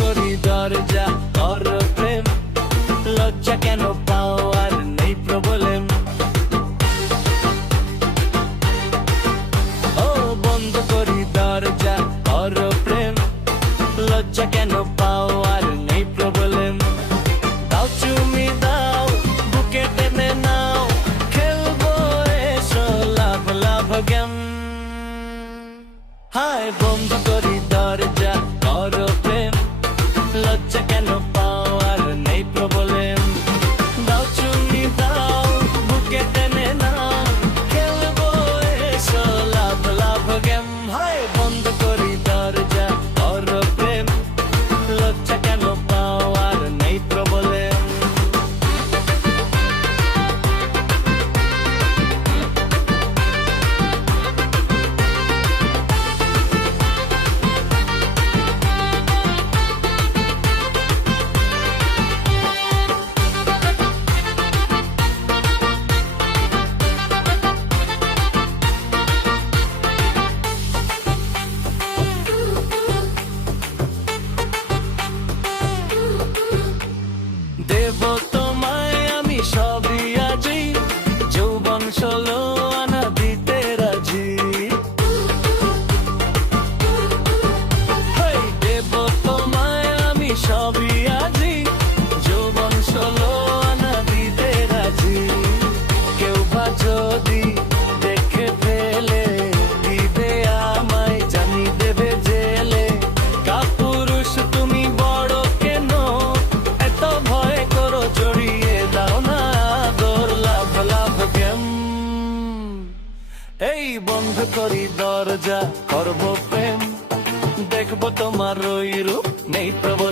করি দরজা, কর প্রেম, লজ্জা কেন পাও আর নেই প্রবলেম। ও বন্ধ করি দরজা, কর প্রেম, লজ্জা কেন পাও আর নেই প্রবলেম। দাও চুমি দাও, বুকে টেনে নাও, খেলবো এসো লাভ লাভ গেম। হায় বন্ধ করি দরজা, কর প্রেম, লজ্জা কেন পাও আর নেই প্রবলেম। দাও চুমি দাও, বুকে টেনে নাও, খেলবো এসো লাভ লাভ গেম। হায় বন্ধ করি দরজা, কর প্রেম, লজ্জা কেন পাও আর নেই প্রবলেম। দেব তোমায় আমি সবই আজি, যৌবন 16 আনা দিতে রাজি। হেই দেব তোমায় আমি সবই আজি, যৌবন 16 আনা দিতে রাজি। কেউ বা যদি দেখে ফেলে, দিবে আমায় জানি দেবে জেলে। কাপুরুষ তুমি বড় কেন, এত ভয় করো, জড়িয়ে দাও না আদর, লাভ লাভ গেম। এই বন্ধ করি দরজা, করবো প্রেম, দেখবো তোমার ওই রূপ, নেই প্রবলেম।